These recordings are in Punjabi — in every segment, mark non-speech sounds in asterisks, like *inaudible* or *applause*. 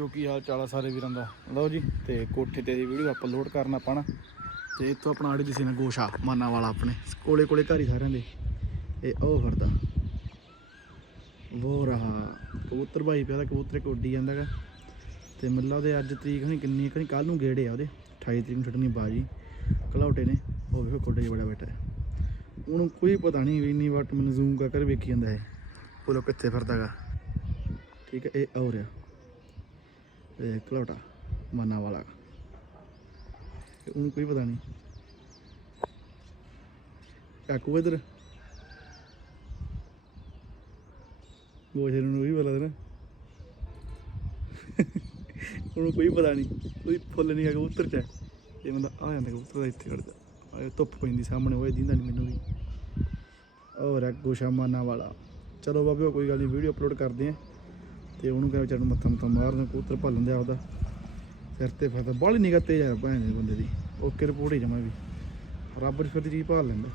ਸਾਥੀਓ ਕੀ ਹਾਲ ਚਾਲ ਆ ਸਾਰੇ ਵੀਰਾਂ ਦਾ। ਲਓ ਜੀ, ਤੇ ਕੋਠੇ ਤੇ ਦੀ ਵੀਡੀਓ ਅਪਲੋਡ ਕਰਨਾ ਪਾਣਾ ਤੇ ਇੱਥੋਂ ਆਪਣਾ ਆੜੀ ਦਿਸੇ ਨਾ ਗੋਸ਼ਾ, ਮਾਨਾ ਵਾਲਾ ਆਪਣੇ। ਕੋਲੇ ਕੋਲੇ ਘਰ ਹੀ ਸਾਰਿਆਂ ਦੇ। ਇਹ ਉਹ ਫਿਰਦਾ। ਉਹ ਰਹਾ। ਕਬੂਤਰ ਭਾਈ ਪਿਆ ਤਾਂ ਕਬੂਤਰ ਇੱਕ ਉੱਡੀ ਜਾਂਦਾਗਾ ਤੇ ਮੱਲਾ ਉਹਦੇ ਅੱਜ ਤਰੀਕ ਨਹੀਂ, ਕਿੰਨੀ ਕਣੀ ਕੱਲ ਨੂੰ ਗੇੜੇ ਆ ਉਹਦੇ। 28 ਤਰੀਕ ਨੂੰ ਛੱਡਣੀ ਬਾਜੀ। ਕਲੌਟੇ ਨੇ। ਉਹ ਵੇਖੋ ਕੋਡੇ 'ਚ ਬੜਾ ਬੈਠਾ ਉਹਨੂੰ ਕੋਈ ਪਤਾ ਨਹੀਂ ਵੀ ਇੰਨੀ ਵਾਟ ਮੈਨੂੰ ਜ਼ੂਮ ਕਰ ਕਰ ਵੇਖੀ ਜਾਂਦਾ ਹੈ। ਉਹ ਲੋ ਕਿੱਥੇ ਫਿਰਦਾਗਾ ਠੀਕ ਹੈ, ਇਹ ਹੋ ਰਿਹਾ। ਇਹ ਕਲੌਟਾ ਮਾਨਾ ਵਾਲਾ। ਤੇ ਉਹਨੂੰ ਕੋਈ ਪਤਾ ਨਹੀਂ। ਕਾਕੂ ਇਧਰ। ਗੋਸ਼ੇ ਨੂੰ ਵੀ ਪਤਾ ਨਾ। ਉਹਨੂੰ ਕੋਈ ਪਤਾ ਨਹੀਂ। ਕੋਈ ਫੁੱਲ ਨਹੀਂ ਹੈਗਾ ਕਬੂਤਰ ਚ। ਇਹ ਬੰਦਾ ਆ ਜਾਂਦਾ ਕਬੂਤਰ ਦਾ, ਇੱਥੇ ਖੜਦਾ। ਆ ਧੁੱਪ ਪੈਂਦੀ ਸਾਹਮਣੇ ਹੋਏ ਦਿੰਦਾ ਨਹੀਂ ਮੈਨੂੰ ਵੀ। ਔਰ ਗੋਸ਼ਾ ਮਾਨਾ ਵਾਲਾ। ਚਲੋ ਬਾਬਿਓ, ਕੋਈ ਗੱਲ ਨਹੀਂ ਵੀਡੀਓ ਅਪਲੋਡ ਕਰਦੇ ਆ। ਤੇ ਉਹਨੂੰ ਕਹਿੰਦਾ ਵਿਚਾਰ ਨੂੰ ਮੱਥਾ ਮੱਥਾ ਮਾਰਨ ਕਬੂਤਰ ਭੱਲਣ ਦਿਆ ਉਹਦਾ ਸਿਰ ਤੇ ਫਰਦਾ। ਬਾਹਲੀ ਨਿਗਾਹ ਤੇਜ਼ ਆ ਭੈਣ ਦੇ ਬੰਦੇ ਦੀ। ਓਕੇ ਰਿਪੋਰਟ ਹੀ ਜਮਾ ਵੀ। ਰੱਬ ਦੀ ਫਿਰਦੀ ਚੀਜ਼ ਭਾਲ ਲੈਂਦਾ।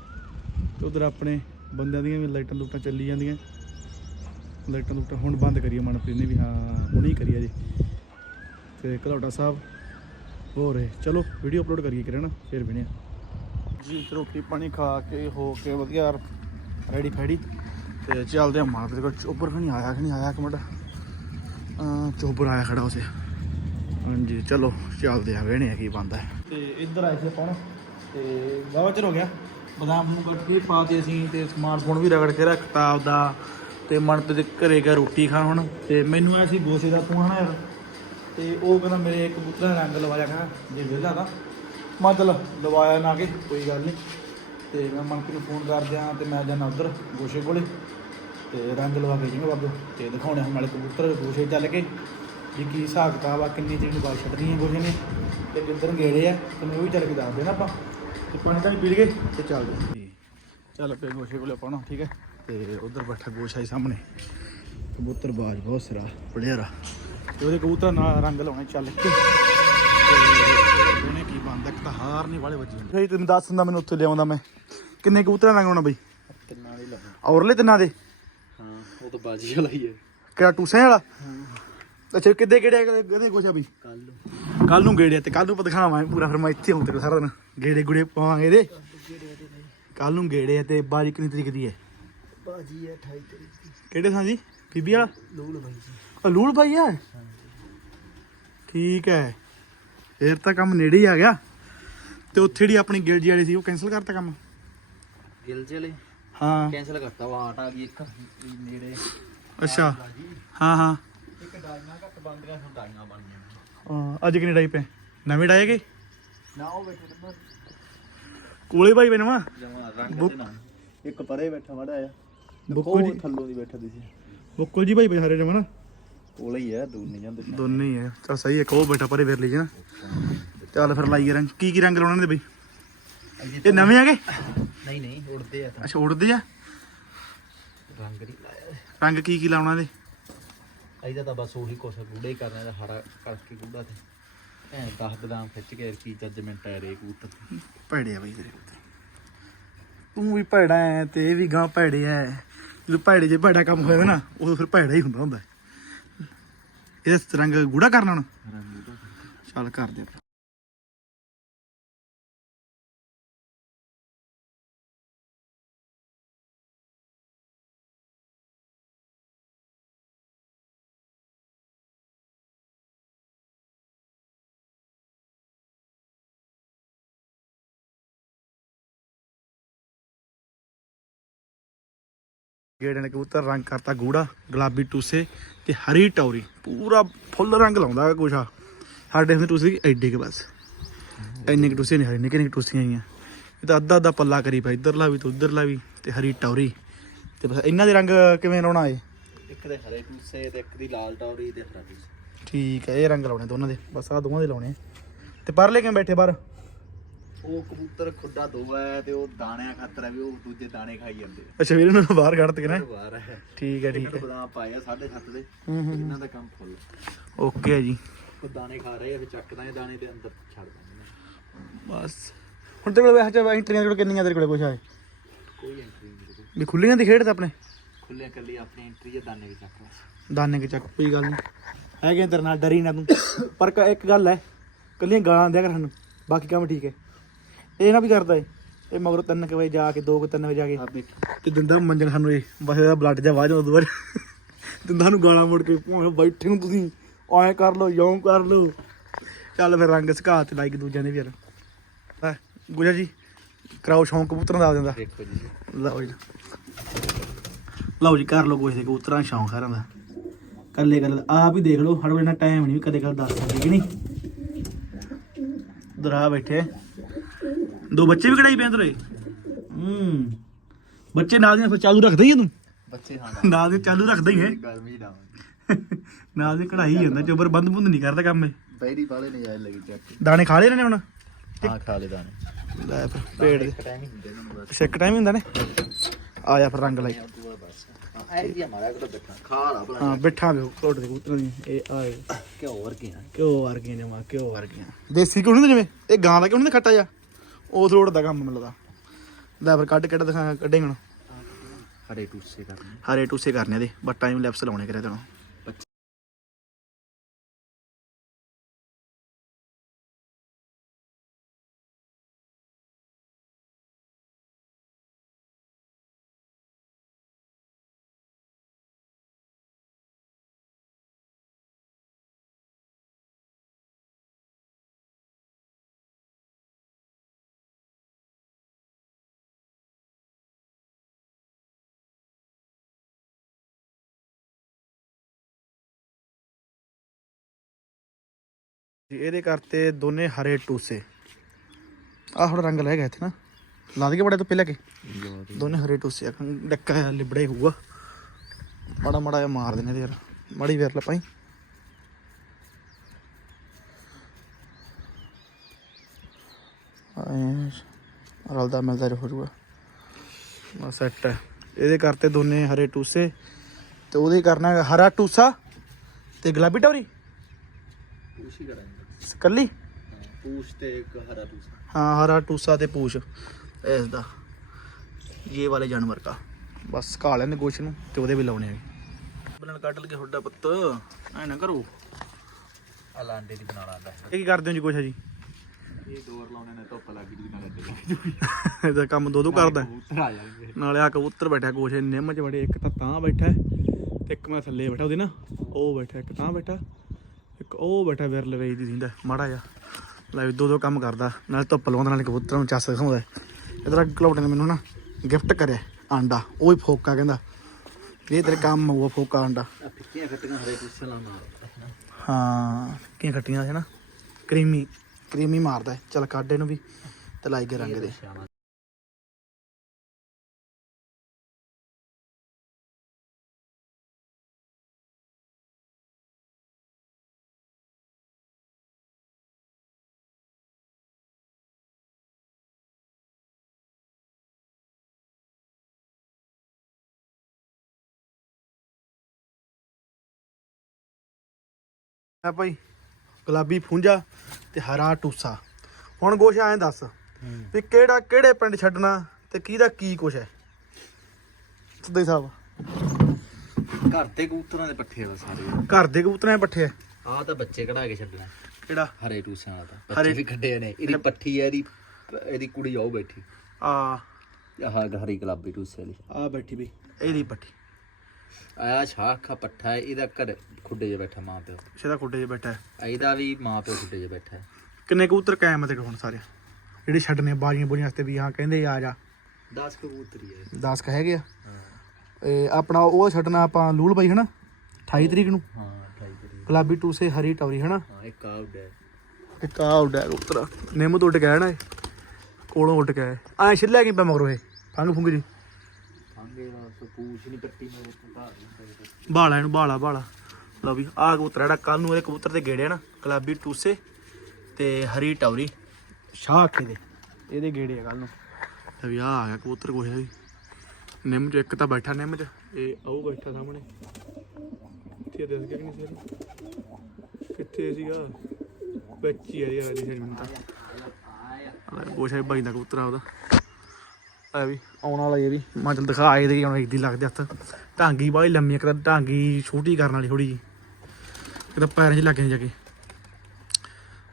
ਤੇ ਉਧਰ ਆਪਣੇ ਬੰਦਿਆਂ ਦੀਆਂ ਵੀ ਲਾਈਟਾਂ ਲੂਟਾਂ ਚੱਲੀ ਜਾਂਦੀਆਂ। ਲਾਈਟਾਂ ਲੁੱਟਾਂ ਹੁਣ ਬੰਦ ਕਰੀਏ ਮਨਪ੍ਰੀਤ ਨੇ ਵੀ, ਹਾਂ, ਹੁਣੀ ਕਰੀਏ ਜੀ। ਤੇ ਘਲੌਟਾ ਸਾਹਿਬ ਹੋ ਰਹੇ ਚਲੋ ਵੀਡੀਓ ਅਪਲੋਡ ਕਰੀਏ ਕਰੇ ਨਾ, ਫਿਰ ਬਿਨੇ ਜੀ ਰੋਟੀ ਪਾਣੀ ਖਾ ਕੇ, ਹੋ ਕੇ ਵਧੀਆ ਰੈਡੀ ਫੈਡੀ ਤੇ ਚੱਲਦੇ ਆ ਮਾਰਕੀਟ। ਕੋਲ ਚੋਬਰ ਖਣੀ ਆਇਆ ਕਿ ਨਹੀਂ ਆਇਆ ਇੱਕ ਚੋਬਰ ਆਇਆ ਖੜਾ ਉਸੇ ਹਾਂਜੀ, ਚਲੋ, ਚੱਲਦੇ ਆ ਵੇਣੇ ਆ ਕੀ ਬੰਦਾ ਤੇ ਇੱਧਰ ਆਏ ਸੀ ਆਪਾਂ ਤੇ ਵਾਵਾ ਚਿਰ ਹੋ ਗਿਆ। ਬਦਾਮ ਨੂੰ ਕੱਟ ਕੇ ਪਾਤੇ ਅਸੀਂ, ਤੇ ਸਮਾਰਟਫੋਨ ਵੀ ਰਗੜ ਕੇ ਰੱਖਤਾ ਆਪਦਾ। ਤੇ ਮਨਪ੍ਰੀਤ ਦੇ ਘਰੇ ਗਿਆ ਰੋਟੀ ਖਾਣ ਹੁਣ, ਤੇ ਮੈਨੂੰ ਆਇਆ ਸੀ ਗੋਸੇ ਦਾ ਤੂੰ ਹਨਾ ਤੇ ਉਹ ਕਹਿੰਦਾ ਮੇਰੇ ਕਬੂਤਰਾਂ ਦਾ ਰੰਗ ਲਵਾਇਆ, ਕਹਿੰਦਾ ਜੇ ਵਿਹਲਾ ਦਾ ਮੈਂ ਚਲ, ਲਵਾਇਆ ਨਾ ਕਿ, ਕੋਈ ਗੱਲ ਨਹੀਂ ਤੇ ਮੈਂ ਮਨਪ੍ਰੀਤ ਨੂੰ ਫੋਨ ਕਰ ਦਿਆਂ, ਤੇ ਮੈਂ ਜਾਣਾ ਉਧਰ ਗੋਸ਼ੇ ਕੋਲੇ। ਤੇ ਰੰਗ ਲਵਾ ਕੇ ਜਿਵੇਂ ਬਾਬੂ। ਤੇ ਦਿਖਾਉਣੇ ਹੁਣ ਨਾਲੇ ਕਬੂਤਰ ਗੋਸ਼ੇ ਚੱਲ ਕੇ। ਵੀ ਕੀ ਹਿਸਾਬ ਕਿਤਾਬ ਆ ਕਿੰਨੀ ਤਰੀਕ ਨੂੰ ਬਾਲ ਛੱਡਣੀ ਹੈ ਗੋਸ਼ੇ ਨੇ ਤੇ ਕਿੱਧਰ ਗੇੜੇ ਆ ਤੇ ਮੈਂ ਉਹ ਵੀ ਚੱਲ ਕੇ ਦੱਸ ਦੇਣਾ ਆਪਾਂ। ਤੇ ਪਾਣੀ ਤਾਂ ਪੀ ਲਈਏ ਤੇ ਚੱਲਦੇ। ਚੱਲ ਪਏ ਗੋਸ਼ੇ ਕੋਲੇ ਪਾਉਣਾ ਠੀਕ ਹੈ? ਤੇ ਉਧਰ ਬੈਠਾ ਗੋਸ਼ਾ ਹੀ ਸਾਹਮਣੇ। ਕਬੂਤਰ ਬਾਜ ਬਹੁਤ ਸਿਰਾ ਪੜਿਆਰਾ ਤੇ ਉਹਦੇ ਕਬੂਤਰ ਨਾਲ ਰੰਗ ਲਾਉਣੇ ਚੱਲ ਕੇ। ਉਹਨੇ ਕੀ ਬੰਦਾ ਇੱਕ ਤਾਂ ਹਾਰ ਨਹੀਂ ਵਾਲੇ ਵੱਜੀ ਜਾਂਦੇ। ਤੈਨੂੰ ਦੱਸ ਦਿੰਦਾ ਮੈਨੂੰ ਉੱਥੇ ਲਿਆਉਂਦਾ ਮੈਂ। ਕਿੰਨੇ ਕਬੂਤਰਾਂ ਰੰਗ ਲਾਉਣਾ ਬਈ? ਤਿੰਨਾਂ ਵਾਲੀ ਲੱਗਾ ਔਰਲੇ ਤਿੰਨਾਂ ਦੇ? ਉਹ ਤਾਂ ਬਾਜੀ ਵਾਲਾ ਹੀ ਹੈ। ਕਿਹੜਾ ਟੂਸੇ ਵਾਲਾ? ਅੱਛਾ ਕਿੱਦੇ ਕਿਹੜੇ ਕਦੇ ਆ ਬਈ ਕੱਲ ਨੂੰ। ਕੱਲ ਨੂੰ ਗੇੜੇ ਤੇ ਕੱਲ ਨੂੰ ਆਪਾਂ ਦਿਖਾਵਾਂਗੇ ਪੂਰਾ ਫਿਰ ਮੈਂ ਇੱਥੇ ਹਾਂ ਤੇਰੇ ਸਾਰਾ ਦਿਨ ਗੇੜੇ ਗੁੜੇ ਪਾਵਾਂਗੇ ਇਹਦੇ। ਕੱਲ ਨੂੰ ਗੇੜੇ ਤੇ ਬਾਜੀ ਕਿੰਨੀ ਤਰੀਕ ਦੀ ਹੈ? ਬਾਜੀ ਹੈ 28 ਤਰੀਕ ਦੀ। ਕਿਹੜੇ ਥਾਂ ਜੀ ਬੀਬੀ ਵਾਲਾ? ਲੂਲ ਬਾਈ ਜੀ। ਆ ਲੂੜ ਭਾਈ ਆ ਠੀਕ ਹੈ। ਫੇਰ ਤਾਂ ਕੰਮ ਨੇੜੇ ਹੀ ਆ ਗਿਆ। ਤੇ ਉੱਥੇ ਜਿਹੜੀ ਆਪਣੀ ਗਿਲਜੀ ਵਾਲੀ ਸੀ ਉਹ ਕੈਨਸਲ ਕਰਤਾ ਕੰਮ? ਗਿਲ ਚਲੇ ਹਾਂ। ਕੈਨਸਲ ਕਰਤਾ ਵਾਟ ਆ ਗਈ ਇੱਕ। ਨੇੜੇ। ਅੱਛਾ। ਹਾਂ ਹਾਂ। ਇੱਕ ਡਾਈਆਂ ਘੱਟ ਬੰਦੀਆਂ ਹੁਣ ਡਾਈਆਂ ਬਣੀਆਂ ਹਾਂ, ਅੱਜ ਕਿੰਨੇ ਡਾਈ ਪਏ? ਨਵੇਂ ਡਾਏ ਗਏ ਨਾ ਉਹ ਬੈਠੇ ਤੇ ਕੋਲੇ ਭਾਈ ਬਨਵਾ ਜਮਾ ਰੰਗ ਤੇ ਨਾ। ਇੱਕ ਪਰੇ ਬੈਠਾ ਮੜਾ ਆ ਬੁੱਕੂ ਜੀ। ਥੱਲੋਂ ਦੀ ਬੈਠਾ ਦੀ ਸੀ। ਬੁੱਕਲ ਜੀ ਭਾਈ ਸਾਰੇ ਜਮਾ ਨਾ? ਕੋਲੇ ਹੀ ਆ ਦੂਰ ਨਹੀਂ ਜਾਂਦੇ ਦੋਨੇ ਹੀ ਹੈ ਚਲ ਸਹੀ ਹੈ ਕੋ ਬੈਠਾ ਪਰੇ ਫਿਰ ਲਈ ਨਾ ਚੱਲ ਫਿਰ ਲਾਈਏ ਰੰਗ। ਕੀ ਕੀ ਰੰਗ ਲਾਉਣੇ ਨੇ ਬਈ? ਇਹ ਨਵੇਂ ਹੈਗੇ? ਨਹੀਂ ਨਹੀਂ ਉੜਦੇ ਆ ਅੱਛਾ ਉੜਦੇ ਆ? ਰੰਗ ਨਹੀਂ ਲਾਇਆ ਰੰਗ ਕੀ ਕੀ ਲਾਉਣਾ ਦੇ ਇਹਦਾ ਤਾਂ ਬਸ ਉਹੀ ਕੁਛ ਗੂੜੇ ਹੀ ਕਰਨਾ ਦਾ ਹਰਾ ਕਰਕੇ ਗੂੜਾ ਤੇ। ਐ 10 ਬਦਾਮ ਖਿੱਚ ਕੇ ਕੀ ਜੱਜਮੈਂਟ ਹੈ ਰੇ ਕਬੂਤਰ ਦੀ। ਭੈੜੇ ਆ ਬਈ ਤੇਰੇ ਕੁੱਤੇ ਤੂੰ ਵੀ ਭੈੜਾ ਐ ਤੇ ਇਹ ਵੀ ਗਾਂ ਭੈੜੇ ਐ। ਜਦੋਂ ਭੈੜੇ ਜੇ ਭੈੜਾ ਕੰਮ ਹੋਇਆ ਨਾ ਉਦੋਂ ਫਿਰ ਭੈੜਾ ਹੀ ਹੁੰਦਾ ਹੁੰਦਾ। ਇਹਦਾ ਰੰਗ ਗੂੜਾ ਕਰਨਾ ਹੁਣ? ਰੰਗ ਗੂੜਾ ਚੱਲ ਕਰ ਦੇ ਗੇੜੇ ਨੇ ਕਬੂਤਰ ਰੰਗ ਕਰਤਾ ਗੂੜਾ ਗੁਲਾਬੀ ਟੂਸੇ ਤੇ ਹਰੀ ਟੌਰੀ। ਪੂਰਾ ਫੁੱਲ ਰੰਗ ਲਾਉਂਦਾ ਆ। ਸਾਡੇ ਹੁੰਦੇ ਟੂਸੇ ਐਡੇ ਕੇ ਬਸ। ਇੰਨੇ ਕਿ ਟੂਸੇ ਨਹੀਂ ਹਰੇ ਨਿੱਕੇ ਨਿੱਕੇ ਟੂਸੀਆਂ ਆਈਆਂ ਇਹ ਤਾਂ ਅੱਧਾ ਅੱਧਾ ਪੱਲਾ ਕਰੀ ਪਿਆ ਇੱਧਰਲਾ ਵੀ ਤੇ ਉੱਧਰਲਾ ਵੀ ਤੇ ਹਰੀ ਟੌਰੀ। ਤੇ ਬਸ ਇਹਨਾਂ ਦੇ ਰੰਗ ਕਿਵੇਂ ਲਾਉਣਾ ਏ ਇੱਕ ਦੇ ਹਰੇ ਟੂਸੇ ਤੇ ਇੱਕ ਦੀ ਲਾਲ ਟੌਰੀ ਤੇ ਹਰਾ ਟੂਸੇ। ਠੀਕ ਹੈ ਇਹ ਰੰਗ ਲਾਉਣੇ ਦੋਨਾਂ ਦੇ। ਬਸ ਆ ਦੋਵਾਂ ਦੇ ਲਾਉਣੇ। ਤੇ ਪਰਲੇ ਕਿਵੇਂ ਬੈਠੇ ਬਾਹਰ? ਉਹ ਕਬੂਤਰ ਖੁੱਡਾ ਦੋ ਹੈ ਤੇ ਉਹ ਦਾਣਿਆਂ ਖਾਤਰ ਹੈ ਵੀ ਉਹ ਦੂਜੇ ਦਾਣੇ ਖਾਈ ਜਾਂਦੇ ਆ। ਅੱਛਾ ਵੀਰੇ ਨੂੰ ਬਾਹਰ ਕੱਢ ਤੇ ਨਾ? ਬਾਹਰ ਹੈ। ਠੀਕ ਹੈ ਠੀਕ ਹੈ। ਬਦਾਮ ਪਾਏ ਆ 7.5 ਦੇ। ਇਹਨਾਂ ਦਾ ਕੰਮ ਫੁੱਲ। ਓਕੇ ਹੈ ਜੀ। ਉਹ ਦਾਣੇ ਖਾ ਰਹੇ ਆ ਫਿਰ ਚੱਕਦਾ ਇਹ ਦਾਣੇ ਤੇ ਅੰਦਰ ਛੱਡ ਦਿੰਦੇ ਬਸ। ਹੁਣ ਤੇਰੇ ਕੋਲ ਵੈਸੇ ਐਂਟਰੀਆਂ ਕੋਲ ਕਿੰਨੀਆਂ ਤੇਰੇ ਕੋਲ ਕੁਛ ਆਏ? ਕੋਈ ਐਂਟਰੀ ਨਹੀਂ ਵੀ ਖੁੱਲੀਆਂ ਦੀ ਖੇਡ ਤਾਂ ਆਪਣੇ? ਖੁੱਲੇ ਕੱਲੀ ਆਪਣੀ ਐਂਟਰੀ ਜਾਂ ਦਾਣੇ ਵੀ ਚੱਕ ਦਾਨੇ ਕੇ ਚੱਕ ਕੋਈ ਗੱਲ ਨਹੀਂ। ਹੈਗੇ ਤੇਰੇ ਨਾਲ ਡਰੀ ਨਾ ਤੂੰ। *coughs* ਪਰ ਕ- ਇੱਕ ਗੱਲ ਹੈ ਕੱਲੀਆਂ ਗਾਲਾਂ ਦਿਆ ਕਰ ਸਾਨੂੰ। ਬਾਕੀ ਕੰਮ ਠੀਕ ਹੈ। ਇਹ ਨਾ ਵੀ ਕਰਦਾ ਏ। ਇਹ ਮਗਰੋਂ ਤਿੰਨ ਕੁ ਵਜੇ ਜਾ ਕੇ ਦੋ ਕੁ ਤਿੰਨ ਵਜੇ ਜਾ ਕੇ। ਤੇ ਦਿੰਦਾ ਮੰਜਣ ਸਾਨੂੰ ਇਹ ਬਸ ਇਹਦਾ ਬਲੱਡ ਜਾ ਵਾਜ ਉਦੋਂ ਬਾਅਦ। ਦਿੰਦਾ ਨੂੰ ਗਾਲਾਂ ਮੁੜ ਕੇ ਭਾਵੇਂ ਬੈਠੇ ਨੂੰ ਤੁਸੀਂ ਐਂ ਕਰ ਲਓ ਯੋਂ ਕਰ ਲਓ। ਚੱਲ ਫਿਰ ਰੰਗ ਸਕਾ ਤੇ ਲਾਈਕ ਦੂਜਿਆਂ ਯਾਰ ਲੈ ਗੁਜਾ ਜੀ ਕਰਾਓ ਸ਼ੌਂਕ ਕਬੂਤਰਾਂ ਦਾ ਆ ਜਾਂਦਾ। ਦੇਖੋ ਜੀ। ਲਓ ਜੀ। ਲਓ ਜੀ ਕਰ ਲਓ ਕੋਈ ਦੇ ਕਬੂਤਰਾਂ ਦਾ ਸ਼ੌਂਕ ਸਾਰਿਆਂ ਦਾ। ਕੱਲੇ ਕੱਲੇ ਆਪ ਹੀ ਦੇਖ ਲਓ ਸਾਡੇ ਕੋਲ ਇੰਨਾ ਟਾਈਮ ਨਹੀਂ ਕਦੇ ਕਦੇ ਦੱਸ ਸਕਦੇ ਕਿ ਨਹੀਂ। ਦਰਾ ਬੈਠੇ। ਦੋ ਬੱਚੇ ਵੀ ਕਢਾਈ ਪੈਂਦੇ ਰਹੇ ਹੂੰ। ਬੱਚੇ ਨਾਲ ਦੀਆਂ ਫਿਰ ਚਾਲੂ ਰੱਖਦਾ ਹੀ ਆ ਤੂੰ? ਬੱਚੇ ਹਾਂ। ਨਾਲ ਦੇ ਚਾਲੂ ਰੱਖਦਾ ਹੀ ਹੈ। ਗਰਮੀ ਦਾ ਨਾਲ ਦੇ ਕਢਾਈ ਜਾਂਦਾ ਚੋਬਰ ਬੰਦ ਬੰਦ ਨਹੀਂ ਕਰਦਾ ਕੰਮ ਇਹ। ਬੈਰੀ ਵਾਲੇ ਨੇ ਆਏ ਲੱਗੀ ਚੱਕ ਦਾਣੇ ਖਾ ਲਏ ਨੇ ਹੁਣ? ਹਾਂ ਖਾ ਲੈ ਦਾਣੇ। ਲੈ ਫਿਰ ਪੇੜ ਦੇ। ਟਾਈਮ ਹੀ ਹੁੰਦੇ ਨੇ ਹੁੰਦਾ ਨੇ? ਆ ਜਾ ਫਿਰ ਰੰਗ ਲਾਈ। ਆ ਹਾਂ ਬੈਠਾ। ਖਾ ਲਾ ਭਲਾ। ਹਾਂ ਬਿਠਾ ਵੇ ਕੋਟ ਦੇ ਕਬੂਤਰਾਂ ਦੀ ਇਹ ਆਏ ਕਿਉਂ ਵਰਗੇ ਆ ਘਿਓ ਵਰਗੀਆਂ ਨੇ ਮਾ ਘਿਓ ਵਰਗੀਆਂ। ਦੇਸੀ ਘਿਓ ਹੁੰਦੇ ਜਿਵੇਂ? ਇਹ ਗਾਂ ਦਾ ਘਿਓ ਨਹੀਂ ਖੱਟਾ ਜਾ ਉਹ ਥੋੜਾ ਦਾ ਕੰਮ ਮਿਲਦਾ। ਲੈ ਫਿਰ ਕੱਢ ਕੱਢ ਦਿਖਾ ਕੱਢੇ ਹੁਣ। ਹਰੇ ਟੂਸੇ ਕਰਨੇ। ਹਰੇ ਟੂਸੇ ਕਰਨੇ ਦੇ ਬਟ ਟਾਈਮ ਲੈਪਸ ਲਾਉਣੇ ਕਰੇ। ਤੈਨੂੰ ਜੀ, ਇਹਦੇ ਕਰਤੇ ਦੋਨੇ ਹਰੇ ਟੂਸੇ। ਆਹ ਹੁਣ ਰੰਗ ਲੈ ਗਿਆ ਇੱਥੇ ਨਾ। ਲਾ ਦੇ ਬੜੇ ਤੋਂ ਪਹਿਲਾਂ ਕੇ। ਦੋਨੇ ਹਰੇ ਟੂਸੇ ਆ ਡੱਕਾ ਜਿਹਾ ਲਿਬੜਾ ਹੀ ਹੋਊਗਾ। ਮਾੜਾ ਮਾੜਾ ਜਿਹਾ ਮਾਰ ਦੇਣੇ ਯਾਰ। ਮਾੜੀ ਵੇਰ ਲੈ ਪਾਈ ਰਲਦਾ ਮਿਲਦਾ ਹੋ ਜਾਊਗਾ। ਬਸ ਸੈੱਟ ਹੈ ਇਹਦੇ ਕਰਤੇ ਦੋਨੇ ਹਰੇ ਟੂਸੇ ਤੇ ਉਹਦੇ ਕਰਨਾ ਹਰਾ ਟੂਸਾ ਤੇ ਗੁਲਾਬੀ ਟੌਰੀ ਪੂਛ ਹੀ ਕਰਾਂਗੇ। ਕੱਲੀ? ਪੂਛ ਤੇ ਇੱਕ ਹਰਾ ਟੂਸਾ। ਹਾਂ ਹਰਾ ਟੂਸਾ ਤੇ ਪੂਛ। ਇਸ ਦਾ ਇਹ ਵਾਲੇ ਜਾਨਵਰ ਦਾ ਬਸ ਘਾ ਲੈਂਦੇ ਗੋਸ਼ ਨੂੰ ਤੇ ਉਹਦੇ ਵੀ ਲਾਉਣੇ ਆ ਬਲਣ ਕੱਢ ਲਗੇ ਹੁੱਡਾ ਪੁੱਤ। ਐ ਨਾ ਕਰੋ। ਆ ਲਾਂਡੇ ਦੀ ਬਣਾ ਲਾਂਦਾ ਇਹ ਕੀ ਕਰਦੇ ਹੋ ਜੀ ਗੋਸ਼ਾ ਜੀ? ਇਹ ਦੋਰ ਲਾਉਣੇ ਨੇ ਧੁੱਪ ਲੱਗੀ ਜੂ ਨਾ ਲੱਗੇ *laughs* ਇਹਦਾ ਕੰਮ ਦੋ ਦੋ ਕਰਦਾ। ਕਬੂਤਰ ਆ ਜਾਣਗੇ ਨਾਲੇ ਆ ਕਬੂਤਰ ਬੈਠਾ ਗੋਸ਼ੇ ਨਿੰਮ ਚ ਬੜੇ ਇੱਕ ਤਾਂ ਤਾਂ ਬੈਠਾ ਹੈ, ਤੇ ਇੱਕ ਮੈਂ ਥੱਲੇ ਬੈਠਾ ਉਹਦੇ ਨਾ ਉਹ ਬੈਠਾ ਇੱਕ ਤਾਂ ਬੈਠਾ। ਇੱਕ ਉਹ ਬੈਠਾ ਵਿਰਲ ਵੇਚ ਦੀ ਦਿੰਦਾ ਮਾੜਾ ਜਿਹਾ। ਲੈ ਦੋ ਦੋ ਕੰਮ ਕਰਦਾ ਨਾਲੇ ਧੁੱਪ ਲਵਾਉਂਦਾ ਨਾਲੇ ਕਬੂਤਰਾਂ ਨੂੰ ਚੱਸ ਦਿਖਾਉਂਦਾ। ਇਧਰ ਕਲੌਟ ਨੇ ਮੈਨੂੰ ਨਾ ਗਿਫਟ ਕਰਿਆ ਆਂਡਾ। ਉਹ ਹੀ ਫੋਕਾ ਕਹਿੰਦਾ ਇਹ ਤੇਰੇ ਕੰਮ ਉਹ ਫੋਕਾ ਆਂਡਾ। ਫਿੱਕੀਆਂ ਖੱਟੀਆਂ ਹਰੇ ਟੂਸੇ ਲਾ ਹਾਂ ਕੀ ਖੱਟੀਆਂ ਹੈ ਨਾ। ਕਰੀਮੀ ਕਰੀਮੀ ਮਾਰਦਾ। ਚੱਲ ਕੱਢ ਇਹਨੂੰ ਵੀ ਤੇ ਲਾਈ ਕੇ ਰੰਗ ਦੇ। ਆ ਭਾਈ? ਗੁਲਾਬੀ ਫੁੰਜਾ ਤੇ ਹਰਾ ਟੂਸਾ। ਹੁਣ ਗੋਸ਼ ਐਂ ਦੱਸ ਵੀ ਕਿਹੜਾ ਕਿਹੜੇ ਪਿੰਡ ਛੱਡਣਾ ਤੇ ਕਿਹਦਾ ਕੀ ਕੁਛ ਹੈ? ਹੀ ਸਾਹਿਬ। ਘਰ ਤੇ ਕਬੂਤਰਾਂ ਦੇ ਪੱਠੇ ਆ ਸਾਰੇ। ਘਰ ਦੇ ਕਬੂਤਰਾਂ ਦੇ ਪੱਠੇ ਆ? ਆ ਤਾਂ ਬੱਚੇ ਕਢਾ ਕੇ ਛੱਡਣਾ। ਕਿਹੜਾ? ਹਰੇ ਟੂਸਿਆਂ ਵਾਲਾ ਤਾਂ। ਹਰੇ- ਬੱਚੇ ਵੀ ਕੱਢੇ ਨੇ। ਇਹਦੀ ਪੱਠੀ ਹੈ ਇਹਦੀ ਇਹਦੀ ਕੁੜੀ ਆਉ ਬੈਠੀ। ਆ। ਆਹ ਹਰੀ ਗੁਲਾਬੀ ਟੂਸੇ ਵਾਲੀ। ਆ ਬੈਠੀ ਬਈ ਇਹਦੀ ਪੱਠੀ। ਆਇਆ ਸ਼ਾਖਾ ਪੱਠਾ ਹੈ ਇਹਦਾ ਘਰ ਖੁੱਡੇ 'ਚ ਬੈਠਾ ਮਾਂ ਪਿਓ। ਸਿੱਧਾ ਖੁੱਡੇ 'ਚ ਬੈਠਾ ਹੈ। ਇਹਦਾ ਵੀ ਮਾਂ ਪਿਓ ਖੁੱਡੇ 'ਚ ਬੈਠਾ ਹੈ। ਕਿੰਨੇ ਕਬੂਤਰ ਕਾਇਮ ਆ ਤੇਰੇ ਹੁਣ ਸਾਰੇ। ਜਿਹੜੇ ਛੱਡਨੇ ਬਾਜੀਆਂ ਬੁਰੀਆਂ ਵਾਸਤੇ ਵੀ ਹਾਂ ਕਹਿੰਦੇ ਆ ਜਾ। 10 ਕਬੂਤਰ ਹੀ ਹੈ 10 ਕ ਹੈਗੇ ਆ। ਹਾਂ। ਇਹ ਆਪਣਾ ਉਹ ਛੱਡਣਾ ਆਪਾਂ ਲੂਲ ਬਾਈ ਹਨਾ? 28 ਤਰੀਕ ਨੂੰ। ਹਾਂ 28 ਤਰੀਕ ਗੁਲਾਬੀ ਟੂਸੇ ਹਰੀ ਟੌਰੀ ਹਨਾ? ਹਾਂ ਇੱਕ ਆਊਟ ਹੈ ਇੱਕ ਆ ਉੱਡਿਆ ਕਬੂਤਰ। ਨਿੰਮ ਤੋਂ ਉੱਡ ਕੇ ਆਇਆ ਨਾ ਇਹ? ਕੋਲੋਂ ਉੱਡ ਕੇ ਆਇਆ ਐ ਛਿੱਲਿਆ ਕੀ ਪਿਆ ਮਗਰੋਂ ਇਹ? ਫੰਗ ਫੁੰਗ ਜੀ। ਆਂਗੇ ਵਾਸਤੇ ਪੂਛ ਨਹੀਂ ਕੱਟੀ ਮੈਂ ਉਹ ਤਾਂ ਬਾਲਾ ਇਹਨੂੰ ਬਾਲਾ ਬਾਲਾ। ਲਓ ਵੀ ਆ ਕਬੂਤਰ ਜਿਹੜਾ ਕੱਲ ਨੂੰ ਇਹਦੇ ਕਬੂਤਰ ਦੇ ਗੇੜੇ ਨਾ, ਗੁਲਾਬੀ ਟੂਸੇ ਤੇ ਹਰੀ ਟੌਰੀ, ਸ਼ਾਹ ਦੇ। ਇਹਦੇ ਗੇੜੇ ਆ ਕੱਲ ਨੂੰ। ਤੇ ਵੀ ਆ ਆ ਗਿਆ ਕਬੂਤਰ ਕੋਈ ਵੀ। ਨਿੰਮ ਚ ਇੱਕ ਤਾਂ ਬੈਠਾ ਨਿੰਮ ਚ, ਇਹ ਆਉ ਬੈਠਾ ਸਾਹਮਣੇ। ਕਿੱਥੇ ਦਿਸ ਗਿਆ ਕਿ ਨਹੀਂ ਸੀ ਕਿੱਥੇ ਸੀਗਾ? ਵਿੱਚ ਆ ਯਾਰ ਅਲੀ ਮੈਨੂੰ ਤਾਂ। ਗੋਸ਼ਾ ਬਾਈ ਦਾ ਕਬੂਤਰ ਆ ਉਹਦਾ। ਆ ਵੀ, ਆਉਣ ਵਾਲਾ ਇਹ ਵੀ। ਮੈਂ ਚਲ ਦਿਖਾ ਇਹਦੇ ਹੁਣ ਇੱਦੀ ਲੱਗਦੇ ਹੱਥ। ਢਾਂਗੀ ਬਾਹਲੀ ਲੰਮੀ ਇੱਕ ਤਾਂ ਢਾਂਗੀ ਛੋਟੀ ਕਰਨ ਵਾਲੀ ਥੋੜੀ ਜੀ ਕਿਤੇ ਪੈਰਾਂ 'ਚ ਲੱਗ ਜਾ ਕੇ।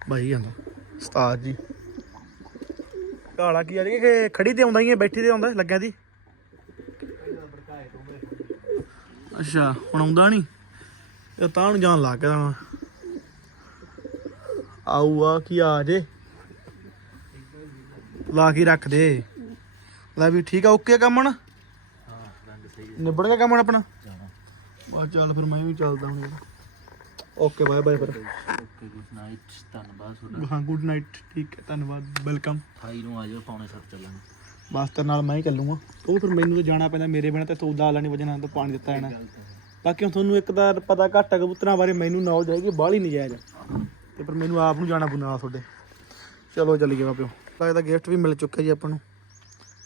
ਬਾਈ ਜਾਂਦਾ। ਉਸਤਾਦ ਜੀ। ਕਾਲਾ ਕੀ ਆ ਰਹੀ ਕਿ ਖੜੀ ਤੇ ਆਉਂਦਾ ਹੀ ਹੈ ਬੈਠੀ ਤੇ ਆਉਂਦਾ, ਲੱਗਿਆ ਦੀ। ਅੱਛਾ, ਹੁਣ ਆਉਂਦਾ ਨਹੀਂ? ਇਹ ਤਾਂ ਨੂੰ ਜਾਣ ਲੱਗ ਗਿਆ ਹੁਣ ਆ ਕੀ ਆ ਜੇ? ਲਾ ਕੇ ਰੱਖ ਦੇ। ਲੈ ਵੀ ਠੀਕ ਆ ਓਕੇ ਕੰਮ ਹੁਣ? ਹਾਂ ਰੰਗ ਸਹੀ ਨਿਬੜ ਗਿਆ ਕੰਮ ਹੁਣ ਆਪਣਾ? ਜਾਣਾ। ਬਾ ਚੱਲ ਫਿਰ ਮੈਂ ਵੀ ਚੱਲਦਾ ਹੁਣ ਓਕੇ ਬਾਏ ਬਾਏ ਫਿਰ। ਓਕੇ ਗੁੱਡ ਨਾਈਟ ਧੰਨਵਾਦ ਤੁਹਾਡਾ। ਹਾਂ ਗੁੱਡ ਨਾਈਟ ਠੀਕ ਹੈ ਧੰਨਵਾਦ ਵੈਲਕਮ 28 ਨੂੰ ਆ ਜਾਓ ਪੌਣੇ 7 ਚੱਲਾਂਗੇ ਬਸ ਤੇਰੇ ਨਾਲ ਮੈਂ ਹੀ ਚੱਲੂਗਾ। ਉਹ ਫਿਰ ਮੈਨੂੰ ਤਾਂ ਜਾਣਾ ਪੈਂਦਾ ਮੇਰੇ ਬਿਨਾਂ ਤੇ ਤੂੰ ਦਾਲ ਨਹੀਂ ਵਜਣਾ ਤਾਂ ਪਾਣੀ ਦਿੱਤਾ ਜਾਣਾ। ਗੱਲ ਤਾਂ ਹੈ। ਬਾਕੀ ਹੁਣ ਤੁਹਾਨੂੰ ਇੱਕ ਦਾ ਪਤਾ ਘੱਟ ਹੈ ਕਬੂਤਰਾਂ ਬਾਰੇ ਮੈਨੂੰ ਨੌਲੇਜ ਹੈਗੀ ਬਾਹਲੀ ਨਜਾਇਜ਼ ਆ। ਤੇ ਪਰ ਮੈਨੂੰ ਆਪ ਨੂੰ ਜਾਣਾ ਪਊ ਨਾਲ ਤੁਹਾਡੇ। ਚਲੋ ਚੱਲੀਏ ਬਾਪਿਓ ਲੱਗਦਾ ਗਿਫਟ ਵੀ ਮਿਲ ਚੁੱਕਿਆ ਜੀ ਆਪਾਂ ਨੂੰ।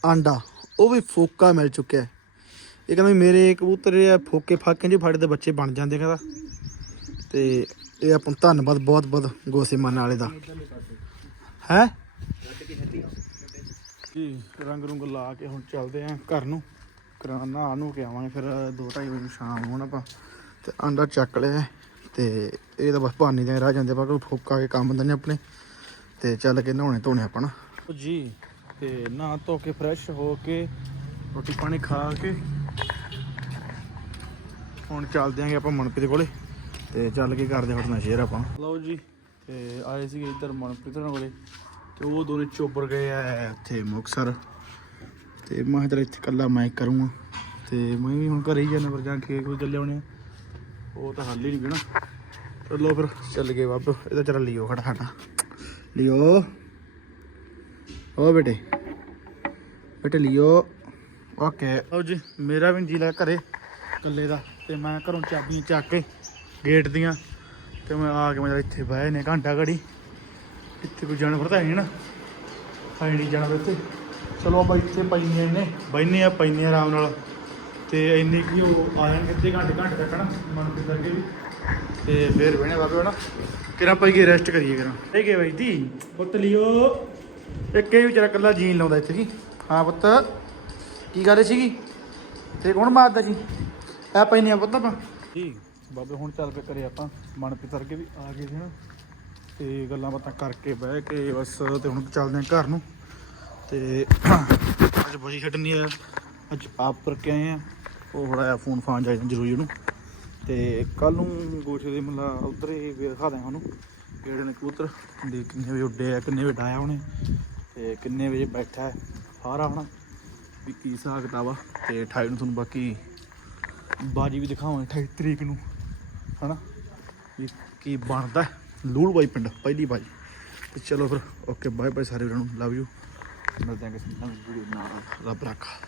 ਆਂਡਾ ਉਹ ਵੀ ਫੋਕਾ ਮਿਲ ਚੁੱਕਿਆ ਹੈ। ਇਹ ਕਹਿੰਦਾ ਮੇਰੇ ਕਬੂਤਰ ਇਹ ਆ ਫੋਕੇ ਫਾਕੇ ਜੇ ਫਾੜੇ ਦੇ ਬੱਚੇ ਬਣ ਜਾਂਦੇ ਕਹਿੰਦਾ। ਤੇ ਇਹ ਆਪਾਂ ਨੂੰ ਧੰਨਵਾਦ ਬਹੁਤ ਬਹੁਤ ਗੋਸੇ ਮਾਨ ਵਾਲੇ ਦਾ। ਹੈ? ਜੀ ਰੰਗ ਰੁੰਗ ਲਾ ਕੇ ਹੁਣ ਚੱਲਦੇ ਆਂ ਘਰ ਨੂੰ। ਕਰਾਨਾ ਨੂੰ ਕੇ ਆਵਾਂਗੇ ਫਿਰ 2:30 ਵਜੇ ਸ਼ਾਮ ਨੂੰ ਹੁਣ ਆਪਾਂ। ਤੇ ਆਂਡਾ ਚੱਕ ਲਿਆ ਤੇ ਇਹ ਤਾਂ ਬਸ ਪਾਣੀ ਦੇ ਰਹਿ ਜਾਂਦੇ ਬਾਕੀ ਫੋਕਾ ਕੇ ਕੰਮ ਨੇ ਆਪਣੇ। ਤੇ ਚੱਲ ਕੇ ਨਹਾਉਣੇ ਧੋਣੇ ਆਪਣਾ ਜੀ ਤੇ ਨਹਾ ਧੋ ਕੇ ਫਰੈਸ਼ ਹੋ ਕੇ ਰੋਟੀ ਪਾਣੀ ਖਾ ਕੇ ਹੁਣ ਚੱਲਦੇ ਆਂਗੇ ਆਪਾਂ ਮਨਪ੍ਰੀਤ ਕੋਲੇ ਤੇ ਚੱਲ ਕੇ ਕਰਦੇ ਹਾਂ ਆਪਣਾ ਸ਼ੇਅਰ ਆਪਾਂ। ਲਓ ਜੀ, ਤੇ ਆਏ ਸੀਗੇ ਇੱਧਰ ਮਨਪ੍ਰੀਤ ਹੋਰਾਂ ਕੋਲੇ ਤੇ ਉਹ ਦੋਨੇ ਚੋਬਰ ਗਏ ਆ ਉੱਥੇ ਮੁਕਸਰ ਤੇ ਮੈਂ ਕਿਹਾ ਚੱਲ ਇੱਥੇ ਕੱਲਾ ਮੈਂ ਕਰੂੰਗਾ। ਤੇ ਮੈਂ ਵੀ ਹੁਣ ਘਰੇ ਹੀ ਜਾਣਾ ਪਰ ਜਾਂ ਖੇਤ ਕੋਈ ਚੱਲੇ ਆਉਣੇ ਆ। ਉਹ ਤਾਂ ਹੱਲ ਹੀ ਨਹੀਂ ਗਣਾ ਚਲੋ ਫਿਰ ਚੱਲ ਗਏ ਬਾਬੂ ਇਹਦਾ ਚੱਲ ਲਿਓ ਖੜਾ ਸਾਡਾ ਲਿਓ। ਓ ਬੇਟੇ। ਬੇਟੇ ਲਿਓ। ਓਕੇ। ਲਓ ਜੀ ਮੇਰਾ ਵੀ ਜੀ ਲੱਗਾ ਘਰੇ ਇਕੱਲੇ ਦਾ। ਤੇ ਮੈਂ ਘਰੋਂ ਚਾਬੀਆਂ ਚੱਕ ਕੇ ਗੇਟ ਦੀਆਂ ਤੇ ਮੈਂ ਆ ਕੇ ਮੈਂ ਇੱਥੇ ਬਹਿ ਨੇ ਘੰਟਾ ਘੜੀ। ਇੱਥੇ ਕੋਈ ਜਾਨਵਰ ਤਾਂ ਹੈ ਨੀ ਨਾ। ਹੈ ਨਹੀਂ ਜਾਨਵਰ ਇੱਥੇ। ਚਲੋ ਆਪਾਂ ਇੱਥੇ ਪਈਨੇ ਨੇ ਬੈਨੇ ਆ ਆ ਆਰਾਮ ਨਾਲ। ਤੇ ਇੰਨੀ ਕੀ ਉਹ ਆ ਜਾਣਗੇ ਅੱਧੇ ਘੰਟੇ ਘੰਟੇ ਤੱਕ ਨਾ ਮਨ ਕੇ ਕਰਕੇ ਵੀ। ਤੇ ਫੇਰ ਬਹਿਣੇ ਬਾਬੇ ਹਣਾ। ਕਿਰਾਂ ਪਈਏ ਰੈਸਟ ਕਰੀਏ ਕਿਰਾਂ। ਇਹ ਕੀ ਬਾਈ ਦੀ ਪੁੱਤ ਲਿਓ। ਇੱਕ ਇਹ ਵਿਚਾਰਾ ਕੱਲਾ ਜੀਨ ਲਾਉਂਦਾ ਇੱਥੇ ਕੀ ਹਾਂ ਪੁੱਤ। ਕੀ ਗੱਲ ਸੀਗੀ? ਤੇ ਕੌਣ ਮਾਰਦਾ ਸੀ ਆ ਪੈਨੇ ਆ ਪੁੱਤ ਆਪਾਂ। ਜੀ, ਬਾਬੇ ਹੁਣ ਚੱਲ ਕੇ ਕਰੇ ਆਪਾਂ। ਮਨ ਪਿਤਰ ਕੇ ਵੀ ਆ ਗਏ ਸੀ ਨਾ। ਤੇ ਗੱਲਾਂ ਬਾਤਾਂ ਕਰਕੇ ਬਹਿ ਕੇ ਬਸ ਤੇ ਹੁਣ ਚੱਲਦੇ ਆਂ ਘਰ ਨੂੰ। ਤੇ ਅੱਜ ਬਜੀ ਛੱਡਣੀ ਆ। ਅੱਜ ਆਪ ਪਰ ਆਏ ਆ। ਉਹ ਥੋੜਾ ਜਿਹਾ ਫੋਨ ਫਾਨ ਜਾਇਦਾ ਜ਼ਰੂਰੀ ਉਹਨੂੰ। ਤੇ ਕੱਲ ਨੂੰ ਗੋਸ਼ੇ ਦੇ ਮਤਲਾ ਉਧਰ ਹੀ ਵੀ ਦਿਖਾ ਦਾਂ ਉਹਨੂੰ। ਕਿਹੜੇ ਨੇ ਕਬੂਤਰ। ਦੇ ਕਿੰਨੇ ਵਜੇ ਉੱਡੇ ਆ, ਕਿੰਨੇ ਵਜੇ ਡਾਇਆ ਉਹਨੇ। ਤੇ ਕਿੰਨੇ ਵਜੇ ਬੈਠਾ ਹੈ? ਸਾਰਾ ਹਨਾ ਵੀ ਕੀ ਹਿਸਾਬ ਕਿਤਾਬ ਆ? ਤੇ 28 ਨੂੰ ਤੁਹਾਨੂੰ ਬਾਕੀ ਬਾਜੀ ਵੀ ਦਿਖਾਵਾਂਗੇ 28 ਤਰੀਕ ਨੂੰ, ਹਨਾ? ਵੀ ਕੀ ਬਣਦਾ ਹੈ। ਲੂਲ ਬਾਈ ਪਿੰਡ, ਪਹਿਲੀ ਬਾਜੀ। ਤੇ ਚਲੋ ਫਿਰ, ਓਕੇ ਬਾਏ ਬਾਏ ਸਾਰੇ ਵੀਰਾਂ ਨੂੰ। ਲਵ ਯੂ ਮਿਲਦੇ ਹਾਂ ਕਿਸੇ ਨਵੀਂ ਵੀਡੀਓ ਨਾਲ। ਰੱਬ ਰੱਖਾ।